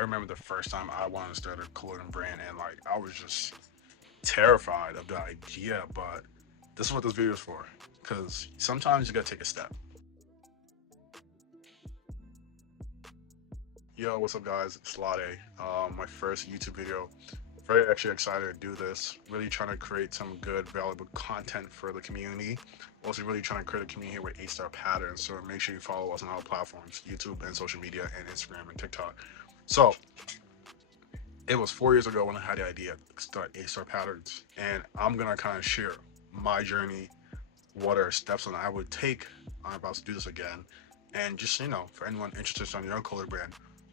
remember the first time I wanted to start a clothing brand, and like I was just terrified of the idea. But this is what this video is for, because sometimes you gotta take a step. Yo, what's up, guys? It's Lade. My first YouTube video. Very actually excited to do this. Really trying to create some good, valuable content for the community. Also, really trying to create a community here with 8-star patterns. So make sure you follow us on all platforms: YouTube and social media, and Instagram and TikTok. So it was 4 years ago when I had the idea to start 8-star patterns, and I'm gonna kind of share my journey, what are steps that I would take. I'm about to do this again, and just for anyone interested in your own color brand,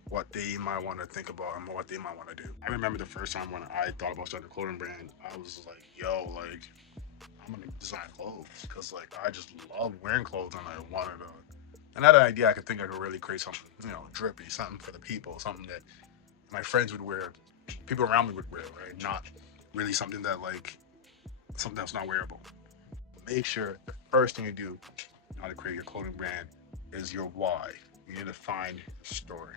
what they might want to think about and what they might want to do. I remember the first time when I thought about starting a clothing brand, I was like, yo, like I'm gonna design clothes because like I just love wearing clothes, and I wanted to. And I had an idea I could think I could really create something, drippy, something for the people, something that my friends would wear, people around me would wear, right? Not really something that like something that's not wearable. Make sure the first thing you do how to create your clothing brand is your why. You need to find your story.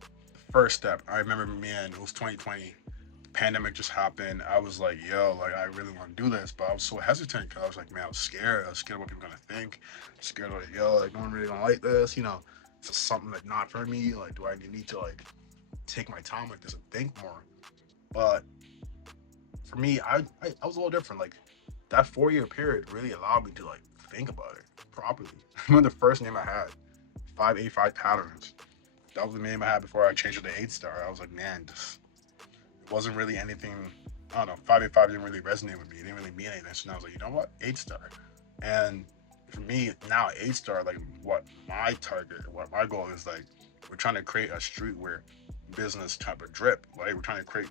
The first step, I remember, man, it was 2020. The pandemic just happened. I was like, yo, like I really want to do this, but I was so hesitant because I was like, man, I was scared. I was scared of what people are gonna think. Scared of like, yo, like no one really gonna like this. It's just something that's not for me. Like, do I need to like take my time with this and think more? But for me, I was a little different. Like that 4 year period really allowed me to like think about it properly. I remember the first name I had, 585 Patterns. That was the name I had before I changed it to 8-star. I was like, man, this it wasn't really anything. I don't know. 585 didn't really resonate with me. It didn't really mean anything. So now I was like, you know what, 8-star. And for me now, 8-star, like what my target, what my goal is, like we're trying to create a streetwear business type of drip. Right, we're trying to create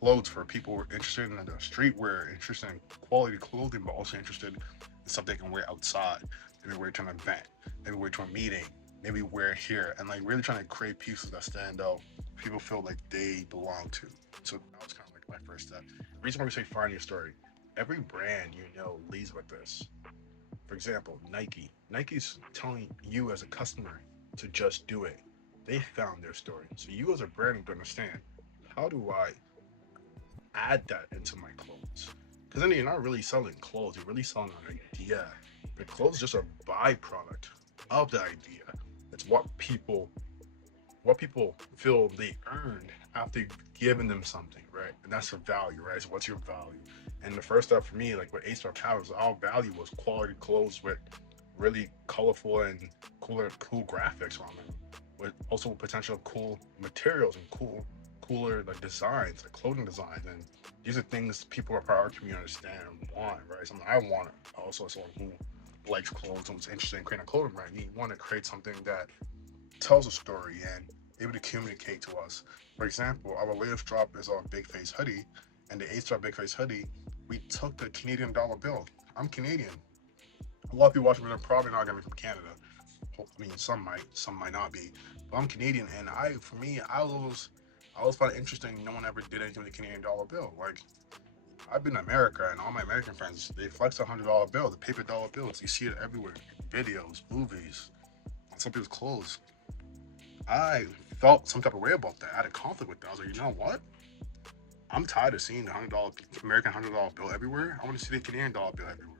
clothes for people who are interested in the streetwear, interested in quality clothing, but also interested in something they can wear outside. Maybe wear to an event, maybe wear to a meeting, maybe wear here, and like really trying to create pieces that stand out. People feel like they belong to. So that was kind of like my first step. The reason why we say find your story, every brand leads with this. For example, Nike. Nike's telling you as a customer to just do it. They found their story. So you as a brand need to understand, how do I add that into my clothes? Because then you're not really selling clothes, you're really selling an idea. The clothes is just a byproduct of the idea. It's what people feel they earned after you've given them something, right? And that's the value, right? So what's your value? And the first step for me, like with 8-star Patterns, our value was quality clothes with really colorful and cool graphics on them, with also potential cool materials and cooler like designs, like clothing designs. And these are things people are prior to me understand and want, right? Something I want. Also, someone who likes clothes, someone's interested in creating a clothing brand, you want to create something that tells a story and able to communicate to us. For example, our latest drop is our Big Face hoodie, and the 8-star Big Face hoodie, we took the Canadian dollar bill. I'm Canadian. A lot of people watching are probably not gonna be from Canada. I mean, some might not be. But I'm Canadian, and for me, I always find it interesting. No one ever did anything with the Canadian dollar bill. Like I've been to America, and all my American friends, they flex $100 bill, the paper dollar bills. You see it everywhere, videos, movies, on some people's clothes. I felt some type of way about that. I had a conflict with that. I was like, you know what? I'm tired of seeing the $100 American $100 bill everywhere. I want to see the Canadian dollar bill everywhere.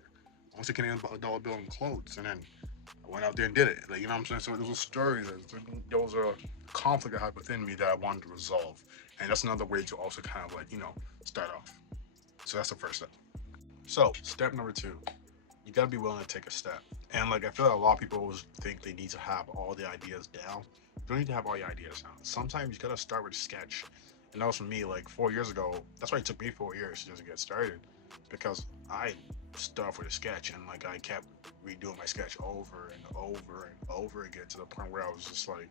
I want to see Canadian dollar bill in clothes, and then I went out there and did it. Like, you know what I'm saying? So there was a story, there was a conflict I had within me that I wanted to resolve, and that's another way to also kind of like start off. So that's the first step. So step number two, you gotta be willing to take a step. And like I feel like a lot of people always think they need to have all the ideas down. You don't need to have all your ideas down. Sometimes you gotta start with a sketch. And that was for me like 4 years ago. That's why it took me 4 years to just get started. Because I started with a sketch, and like I kept redoing my sketch over and over and over again, to the point where I was just like,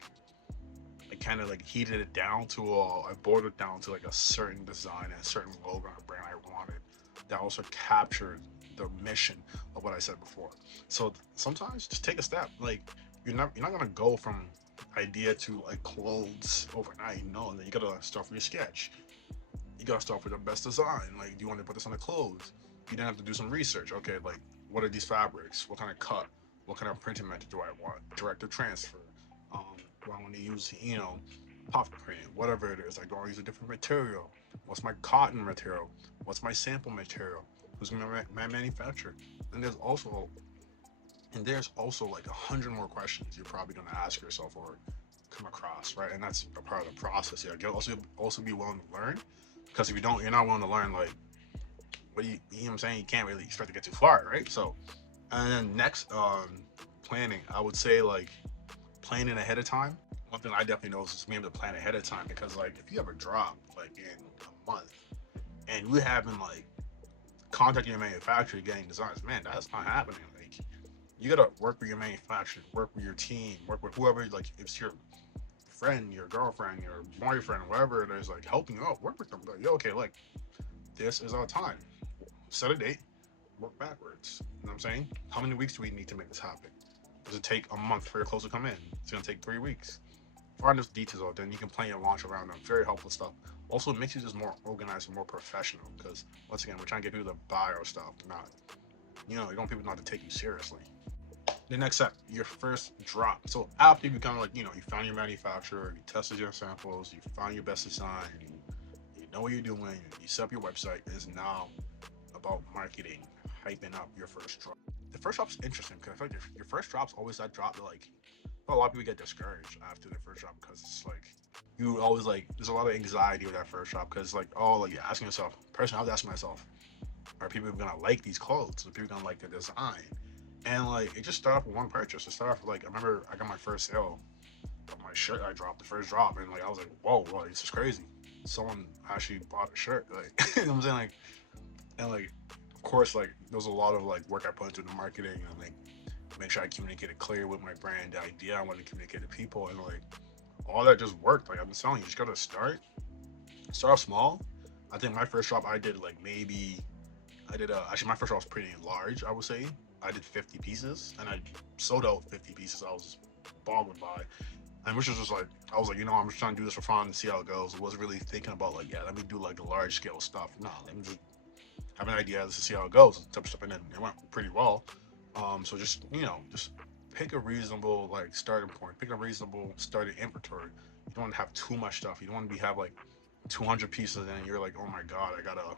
I kind of like heated it down to I boiled it down to like a certain design and a certain logo and brand I wanted, that also captured the mission of what I said before. So sometimes just take a step. Like you're not gonna go from idea to like clothes overnight. No, and then you gotta start with your sketch. You gotta start with the best design. Like, do you want to put this on the clothes? You then have to do some research. Okay, like what are these fabrics? What kind of cut? What kind of printing method do I want? Direct to transfer. Do I want to use pop print, whatever it is. Like, do I use a different material? What's my cotton material? What's my sample material? Who's my manufacturer? And there's also like 100 more questions you're probably gonna ask yourself or come across, right? And that's a part of the process. Yeah, you also be willing to learn, because if you don't, you're not willing to learn. Like, you know what I'm saying? You can't really start to get too far, right? So, and then next, planning. I would say like planning ahead of time. One thing I definitely know is just being able to plan ahead of time, because like if you have a drop like in a month and you haven't like contacting your manufacturer getting designs, man, that's not happening. Like, you gotta work with your manufacturer, work with your team, work with whoever, like if it's your friend, your girlfriend, your boyfriend, whatever it is, like helping you out, work with them. Like, yo, okay, like this is our time. Set a date, work backwards. You know what I'm saying? How many weeks do we need to make this happen? Does it take a month for your clothes to come in? It's gonna take 3 weeks. Find those details out, then you can plan your launch around them. Very helpful stuff. Also, it makes you just more organized and more professional, because once again, we're trying to get people to buy our stuff, not, you want people not to take you seriously. The next step, your first drop. So after you kind of like, you found your manufacturer, you tested your samples, you found your best design, you know what you're doing, you set up your website, is now about marketing, hyping up your first drop. The first drop's interesting because I feel like your first drop's always that drop that like, a lot of people get discouraged after their first drop, because it's like you always like there's a lot of anxiety with that first drop, because like, oh, like you're asking yourself. Personally, I was asking myself, are people gonna like these clothes? Are people gonna like the design? And like it just started off with one purchase. It started off with, like, I remember I got my first sale of my shirt. I dropped the first drop, and like I was like, whoa, this is crazy. Someone actually bought a shirt, like you know what I'm saying, like, and like of course like there was a lot of like work I put into the marketing, and like make sure I communicated clear with my brand, the idea I wanted to communicate to people, and like all that just worked. Like I've been telling you, just gotta start off small. I think my first drop I did like maybe I did actually my first drop was pretty large, I would say. I did 50 pieces and I sold out 50 pieces. I was boggled by, and which was just like, I was like, I'm just trying to do this for fun and see how it goes. I wasn't really thinking about like, yeah, let me do like the large scale stuff. No, let me just have an idea to see how it goes, type of stuff, and then it went pretty well. So just just pick a reasonable like starting point, pick a reasonable starting inventory. You don't want to have too much stuff. You don't want to have like 200 pieces and you're like, oh my god, I gotta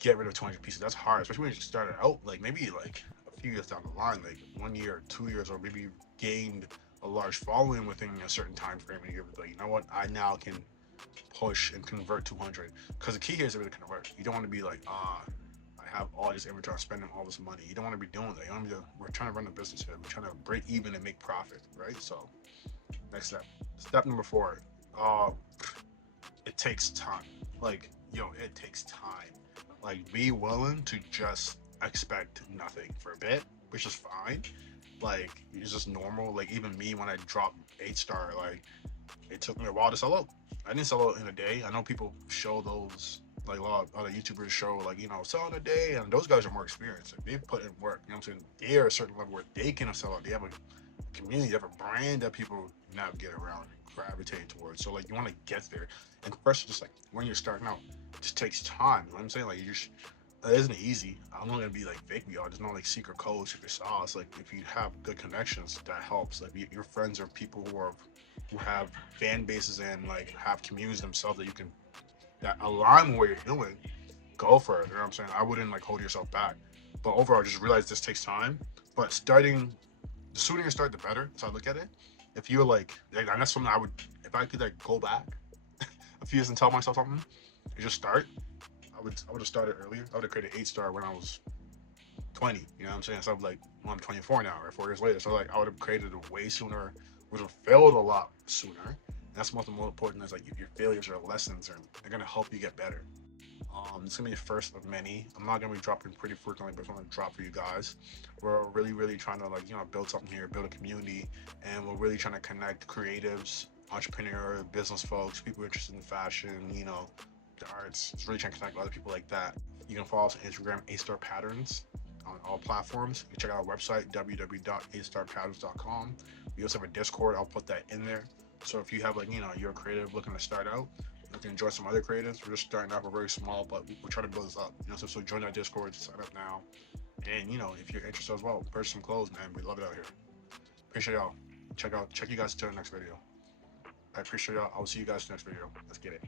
get rid of 200 pieces. That's hard, especially when you just started out. Like maybe like a few years down the line, like 1 year, 2 years, or maybe you gained a large following within a certain time frame, and you're like, you know what, I now can push and convert 200. Because the key here is to really convert. You don't want to be like, I have all this inventory, I'm spending all this money. You don't want to be doing that. We're trying to run a business here. We're trying to break even and make profit, right? So, next step. Step number 4. Uh, it takes time. Like, it takes time. Like, be willing to just expect nothing for a bit, which is fine. Like, it's just normal. Like, even me, when I dropped 8-star, like, it took me a while to sell out. I didn't sell out in a day. I know people show those, like a lot of other YouTubers show, like, sell in a day, and those guys are more experienced. Like, they've put in work. You know what I'm saying? They're at a certain level where they can sell out. They have a community, they have a brand that people navigate around and gravitate towards. So, like, you want to get there. And first, just like when you're starting out, it just takes time. You know what I'm saying? Like, it isn't easy. I'm not gonna be like fake with y'all. There's no like secret codes, secret sauce. Like if you have good connections, that helps. Like your friends are people who have fan bases and like have communities themselves that align with what you're doing. Go for it. You know what I'm saying? I wouldn't like hold yourself back. But overall, just realize this takes time. But the sooner you start, the better. So I look at it. If you're and that's something if I could like go back a few years and tell myself something, you just start. I would have started earlier. I would have created 8-star when I was 20. You know what I'm saying? So I'm like, well, I'm 24 now, or 4 years later. So like, I would have created it way sooner. Would have failed a lot sooner. And that's most important. Is like your failures are lessons, and they're gonna help you get better. It's gonna be the first of many. I'm not gonna be dropping pretty frequently, but I want to drop for you guys. We're really, really trying to build something here, build a community, and we're really trying to connect creatives, entrepreneurs, business folks, people interested in fashion, the arts. It's really trying to connect with other people like that. You can follow us on Instagram, 8-star patterns, on all platforms. You can check out our website, www.8starpatterns.com. We also have a Discord. I'll put that in there. So if you have you're a creative looking to start out, you can join some other creatives. We're just starting out. We're very small, but we're trying to build this up. So join our Discord, sign up now. And if you're interested as well, purchase some clothes, man. We love it out here. Appreciate y'all. Check you guys until the next video. I appreciate y'all. I'll see you guys next video. Let's get it.